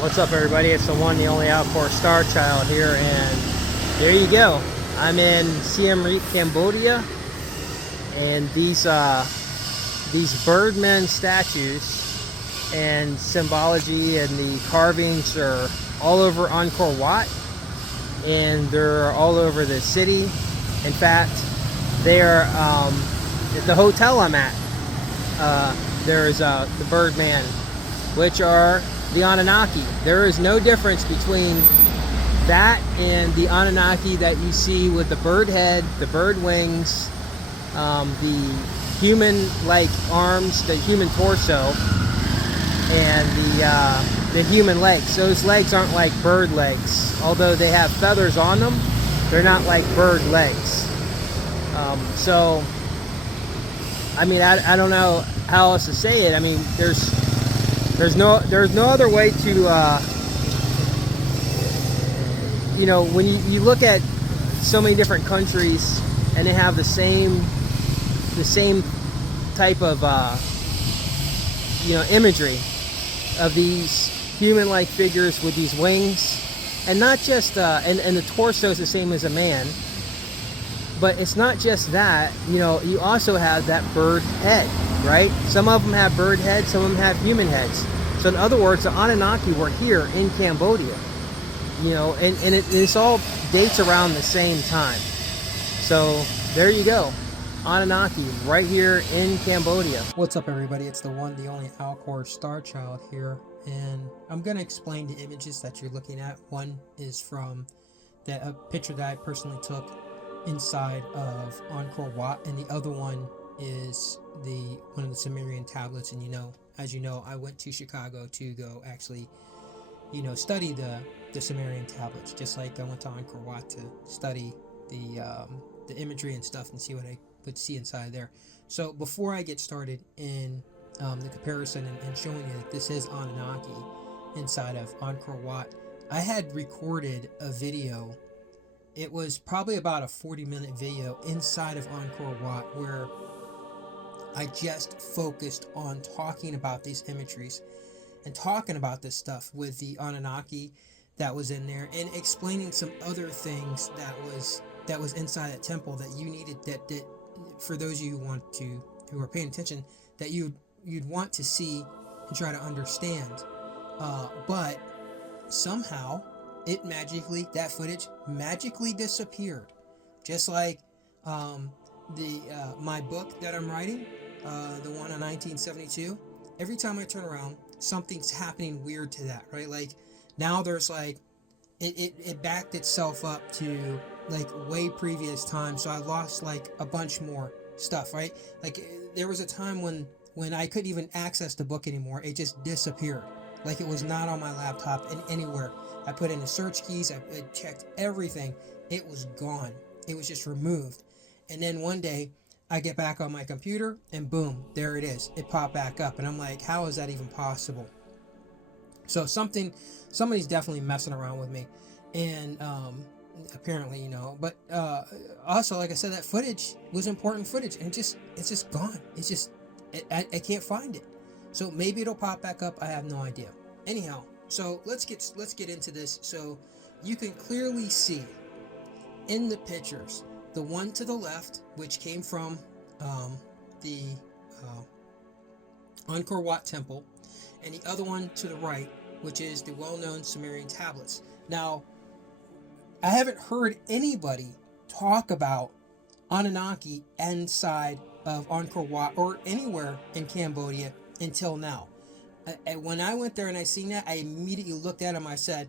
What's up, everybody? It's the one, the only Alcor Star Child here, and there you go. I'm in Siem Reap, Cambodia, and these birdmen statues and symbology and the carvings are all over Angkor Wat, and they're all over the city. In fact, they are at the hotel I'm at. There's the birdman, which are the Anunnaki. There is no difference between that and the Anunnaki that you see with the bird head, the bird wings, the human-like arms, the human torso, and the human legs. Those legs aren't like bird legs. Although they have feathers on them, they're not like bird legs. So, I mean, I don't know how else to say it. I mean, there's no other way to when you look at so many different countries and they have the same type of imagery of these human-like figures with these wings, and not just and the torso is the same as a man, but it's not just that. You also have that bird head, right? Some of them have bird heads, some of them have human heads. So in other words, the Anunnaki were here in Cambodia, and it's all dates around the same time. So there you go, Anunnaki right here in Cambodia. What's up, everybody? It's the one, the only Alcor Star Child here, and I'm going to explain the images that you're looking at. One is from a picture that I personally took inside of Angkor Wat, and the other one is one of the Sumerian tablets. And as you know, I went to Chicago to go actually study the Sumerian tablets, just like I went to Angkor Wat to study the imagery and stuff and see what I would see inside there. So before I get started in the comparison and showing you that this is Anunnaki inside of Angkor Wat, I had recorded a video. It was probably about a 40-minute video inside of Angkor Wat where I just focused on talking about these imageries and talking about this stuff with the Anunnaki that was in there, and explaining some other things that was inside that temple that you needed, that for those of you who are paying attention, that you'd want to see and try to understand. But somehow that footage magically disappeared, just like my book that I'm writing, the one in 1972. Every time I turn around, something's happening weird to that, right? Like now there's like it backed itself up to like way previous time, so I lost like a bunch more stuff, right? Like there was a time when I couldn't even access the book anymore. It just disappeared, like it was not on my laptop and anywhere. I put in the search keys, I checked everything, it was gone. It was just removed. And then one day I get back on my computer and boom, there it is. It popped back up, and I'm like, how is that even possible? So somebody's definitely messing around with me, and apparently, but also, like I said, that footage was important footage, and it's just gone. It's just I can't find it. So maybe it'll pop back up. I have no idea. Anyhow, so let's get into this. So you can clearly see in the pictures, the one to the left, which came from the Angkor Wat temple, and the other one to the right, which is the well-known Sumerian tablets. Now, I haven't heard anybody talk about Anunnaki inside of Angkor Wat or anywhere in Cambodia until now. When I went there and I seen that, I immediately looked at them. I said,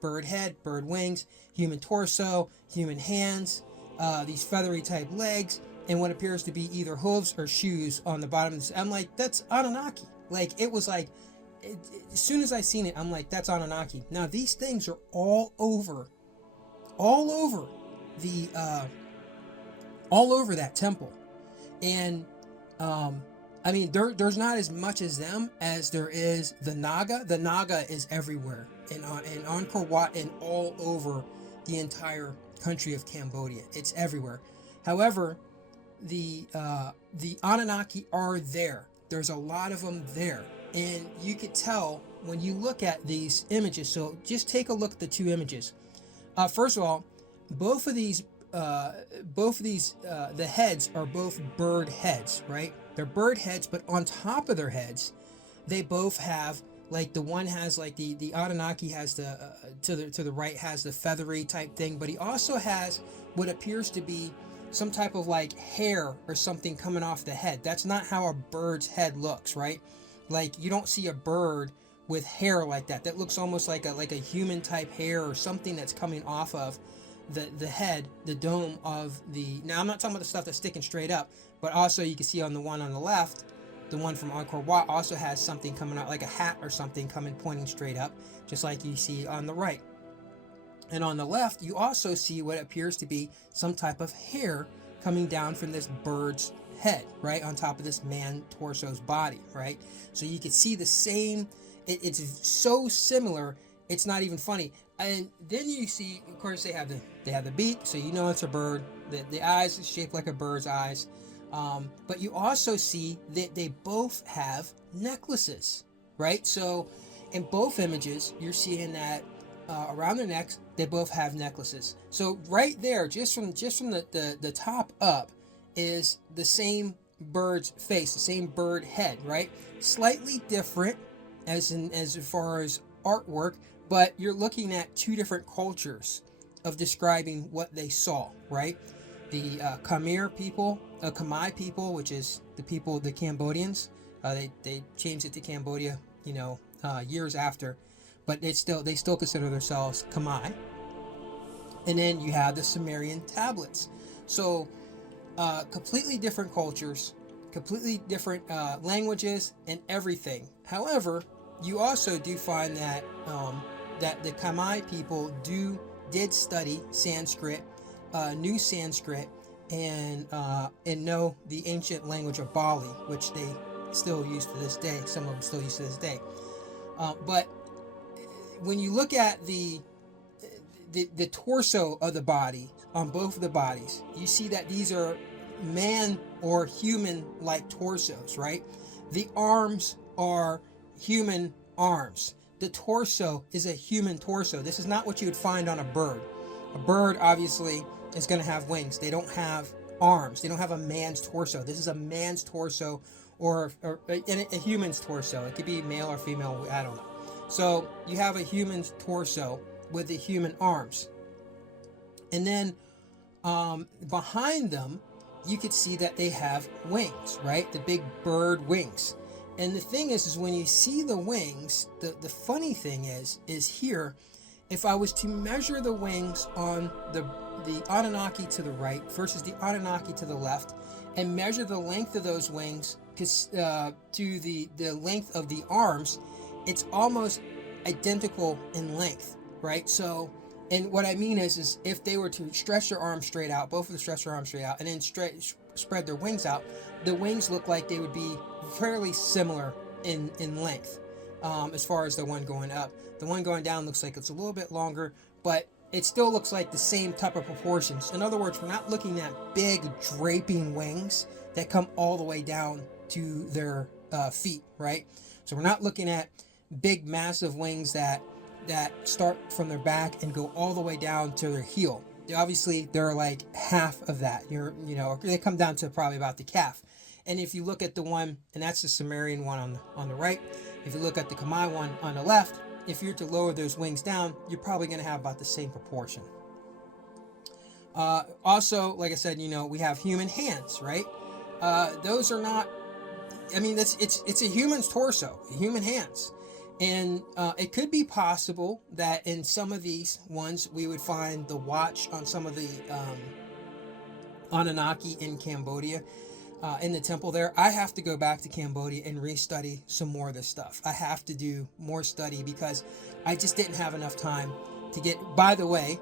bird head, bird wings, human torso, human hands, these feathery type legs, and what appears to be either hooves or shoes on the bottom. I'm like, that's Anunnaki. Like, it was like, as soon as I seen it, I'm like, that's Anunnaki. Now, these things are all over that temple. And I mean, there's not as much as them as there is the Naga. The Naga is everywhere in Angkor Wat and all over the entire country of Cambodia. It's everywhere. However, the Anunnaki are there. There's a lot of them there. And you could tell when you look at these images. So just take a look at the two images. First of all, both of these, uh, the heads are both bird heads, right? They're bird heads, but on top of their heads, they both have, like, the one has like the Anunnaki has the to the right has the feathery type thing, but he also has what appears to be some type of like hair or something coming off the head. That's not how a bird's head looks, right? Like, you don't see a bird with hair like that. That looks almost like a human type hair or something that's coming off of the head, the dome of the. Now I'm not talking about the stuff that's sticking straight up, but also you can see on the one on the left, the one from Angkor Wat also has something coming out like a hat or something coming pointing straight up, just like you see on the right. And on the left, you also see what appears to be some type of hair coming down from this bird's head, right, on top of this man torso's body, right? So you can see the same. It's so similar. It's not even funny. And then you see, of course, they have the beak, so you know it's a bird. The eyes is shaped like a bird's eyes. But you also see that they both have necklaces, right? So in both images, you're seeing that around their necks, they both have necklaces. So right there, just from the top up, is the same bird's face, the same bird head, right? Slightly different as far as artwork, but you're looking at two different cultures of describing what they saw, right? The Khmer people, Khmer people, which is the Cambodians. They changed it to Cambodia, years after, but they still consider themselves Khmer. And then you have the Sumerian tablets. So completely different cultures, completely different languages and everything. However, you also do find that that the Khmer people did study Sanskrit, knew Sanskrit, and know the ancient language of Bali, which they still use to this day. Some of them still use to this day. But when you look at the torso of the body on both of the bodies, you see that these are man or human-like torsos, right? The arms are human arms. The torso is a human torso. This is not what you would find on a bird. A bird, obviously, is going to have wings. They don't have arms. They don't have a man's torso. This is a man's torso or a human's torso. It could be male or female. I don't know. So you have a human's torso with the human arms. And then behind them, you could see that they have wings, right? The big bird wings. And the thing is when you see the wings, the funny thing is here, if I was to measure the wings on the Anunnaki to the right versus the Anunnaki to the left, and measure the length of those wings to the length of the arms, it's almost identical in length, right? So, and what I mean is if they were to stretch their arms straight out, both of them stretch their arms straight out, and then spread their wings out, the wings look like they would be fairly similar in length. As far as the one going up, the one going down looks like it's a little bit longer, but it still looks like the same type of proportions. In other words, we're not looking at big draping wings that come all the way down to their feet, right? So we're not looking at big massive wings that start from their back and go all the way down to their heel. They're like half of that. They come down to probably about the calf. And if you look at the one, and that's the Sumerian one on the right, if you look at the Khmer one on the left, if you're to lower those wings down, you're probably going to have about the same proportion. Also, like I said, we have human hands, right? Those are not. I mean, it's a human's torso, human hands, and it could be possible that in some of these ones we would find the watch on some of the Anunnaki in Cambodia. In the temple there. I have to go back to Cambodia and restudy some more of this stuff. I have to do more study because I just didn't have enough time to get. By the way,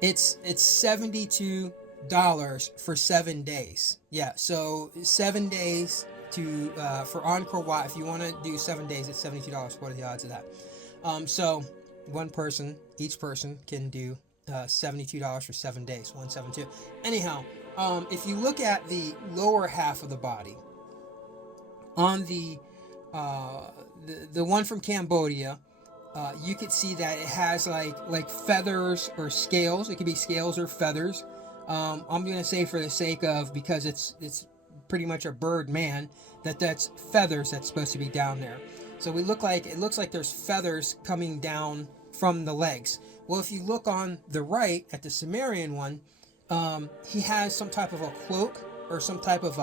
it's $72 for 7 days. Yeah, so 7 days for Angkor Wat. If you want to do 7 days, it's $72. What are the odds of that? So each person can do $72 for 7 days. 172. Anyhow. If you look at the lower half of the body, on the the one from Cambodia, you could see that it has like feathers or scales. It could be scales or feathers. I'm gonna say, for the sake of, because it's pretty much a bird man, that's feathers that's supposed to be down there. So it looks like there's feathers coming down from the legs. Well, if you look on the right at the Sumerian one, he has some type of a cloak or some type of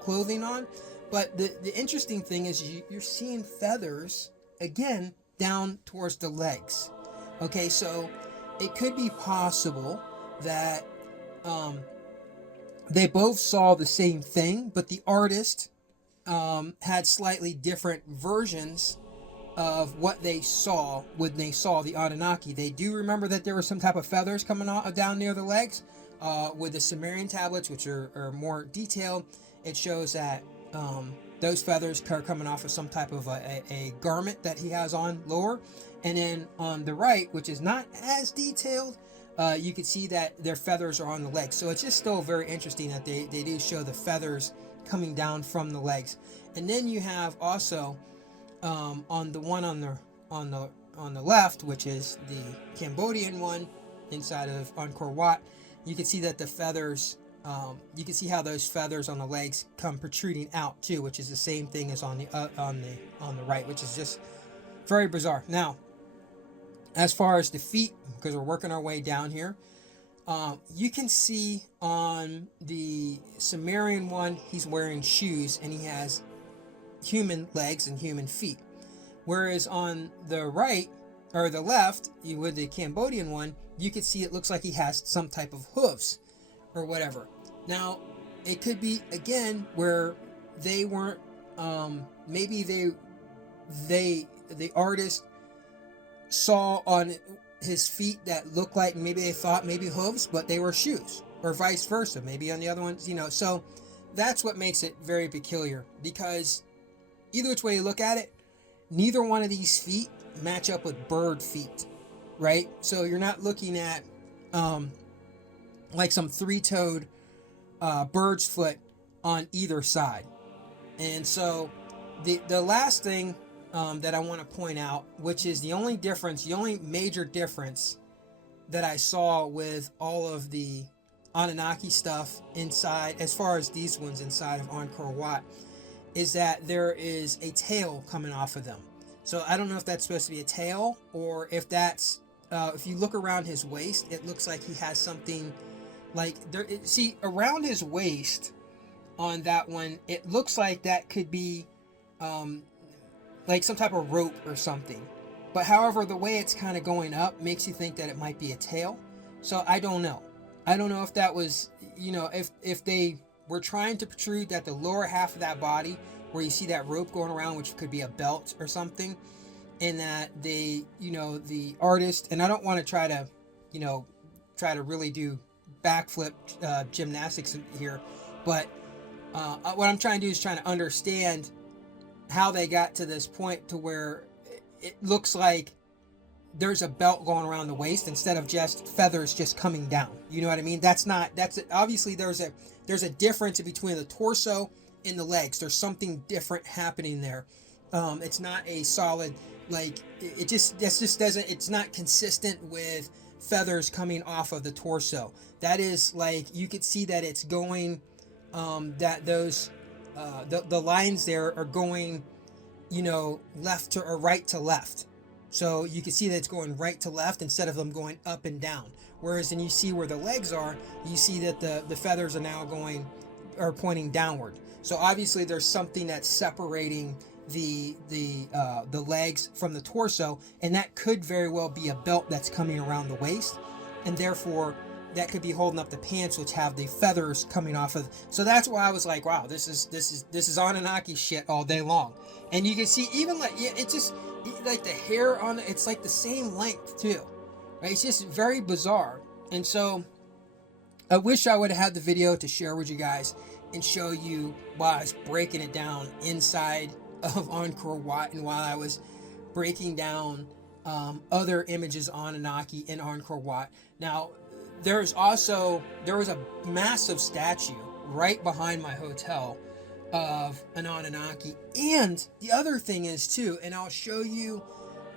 clothing on. But the interesting thing is you're seeing feathers again down towards the legs. Okay, so it could be possible that they both saw the same thing, but the artist had slightly different versions of what they saw when they saw the Anunnaki. They do remember that there were some type of feathers coming down near the legs. With the Sumerian tablets, which are more detailed, it shows that those feathers are coming off of some type of a garment that he has on lower. And then on the right, which is not as detailed, you can see that their feathers are on the legs. So it's just still very interesting that they do show the feathers coming down from the legs. And then you have also on the one on the left, which is the Cambodian one inside of Angkor Wat, you can see that the feathers, you can see how those feathers on the legs come protruding out too, which is the same thing as on the right, which is just very bizarre. Now, as far as the feet, because we're working our way down here, you can see on the Sumerian one, he's wearing shoes and he has human legs and human feet. Whereas on the right, or the left, with the Cambodian one, you can see it looks like he has some type of hooves or whatever. Now, it could be, again, where they weren't, maybe the artist saw on his feet that looked like, maybe they thought maybe hooves, but they were shoes, or vice versa. Maybe on the other ones, so that's what makes it very peculiar, because either which way you look at it, neither one of these feet match up with bird feet, right? So you're not looking at like some three-toed bird's foot on either side. And so the last thing that I want to point out, which is the only major difference that I saw with all of the Anunnaki stuff inside, as far as these ones inside of Angkor Wat, is that there is a tail coming off of them. So I don't know if that's supposed to be a tail, or if that's if you look around his waist, it looks like he has something like there. See, around his waist on that one, it looks like that could be like some type of rope or something. But however, the way it's kind of going up makes you think that it might be a tail. So I don't know. I don't know if that was, if they were trying to protrude that the lower half of that body, where you see that rope going around, which could be a belt or something, and that they, the artist, and I don't want to try to really do backflip gymnastics here, but what I'm trying to do is trying to understand how they got to this point to where it looks like there's a belt going around the waist instead of just feathers just coming down. You know what I mean? That's obviously there's a difference between the torso and the legs. There's something different happening there. It's not a solid, like, it's not consistent with feathers coming off of the torso. That is, like, you could see that it's going, that those, the lines there are going, left to, or right to left. So you can see that it's going right to left instead of them going up and down. Whereas then you see where the legs are, you see that the feathers are now pointing downward. So obviously there's something that's separating the legs from the torso, and that could very well be a belt that's coming around the waist, and therefore that could be holding up the pants, which have the feathers coming off of. So that's why I was like, wow, this is Anunnaki shit all day long. And you can see even like, yeah, it's just like the hair on it's like the same length too, right? It's just very bizarre. And so I wish I would have had the video to share with you guys and show you while I was breaking it down inside of Angkor Wat, and while I was breaking down other images on Anunnaki in Angkor Wat. Now, there was a massive statue right behind my hotel of an Anunnaki. And the other thing is too, and I'll show you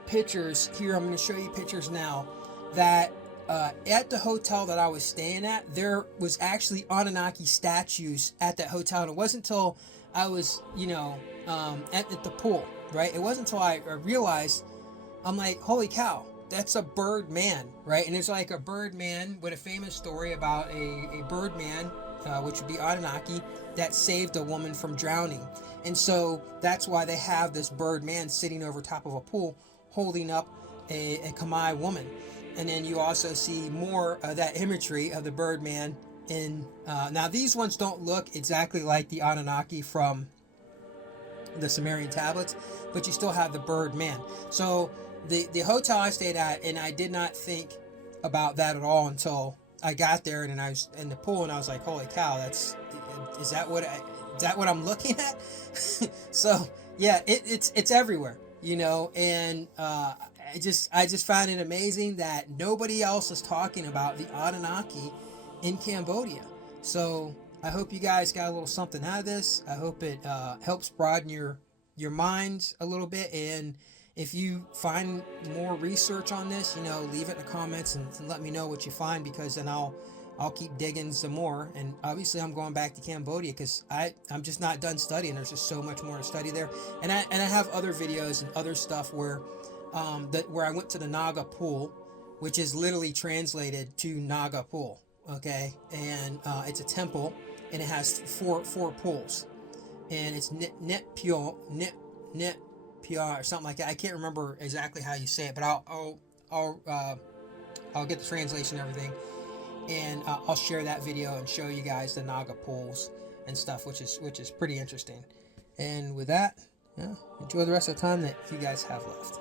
pictures here. I'm going to show you pictures now that at the hotel that I was staying at, there was actually Anunnaki statues at that hotel. And it wasn't until I was, at the pool, right? It wasn't until I realized, I'm like, holy cow, that's a bird man, right? And it's like a bird man with a famous story about a bird man, which would be Anunnaki, that saved a woman from drowning. And so that's why they have this bird man sitting over top of a pool holding up a Khmer woman. And then you also see more of that imagery of the bird man in, now these ones don't look exactly like the Anunnaki from the Sumerian tablets, but you still have the bird man. So the hotel I stayed at, and I did not think about that at all until I got there, and I was in the pool, and I was like, holy cow, is that what I'm looking at? So yeah, it's everywhere, and I just find it amazing that nobody else is talking about the Anunnaki in Cambodia. So I hope you guys got a little something out of this. I hope it helps broaden your minds a little bit. And if you find more research on this, leave it in the comments and let me know what you find, because then I'll keep digging some more. And obviously I'm going back to Cambodia because I'm just not done studying. There's just so much more to study there. And I have other videos and other stuff where where I went to the Naga pool, which is literally translated to Naga pool. Okay, and it's a temple, and it has four pools, and it's Nip Pyo or something like that. I can't remember exactly how you say it, but I'll get the translation and everything, and I'll share that video and show you guys the Naga pools and stuff, which is pretty interesting. And with that, yeah, enjoy the rest of the time that you guys have left.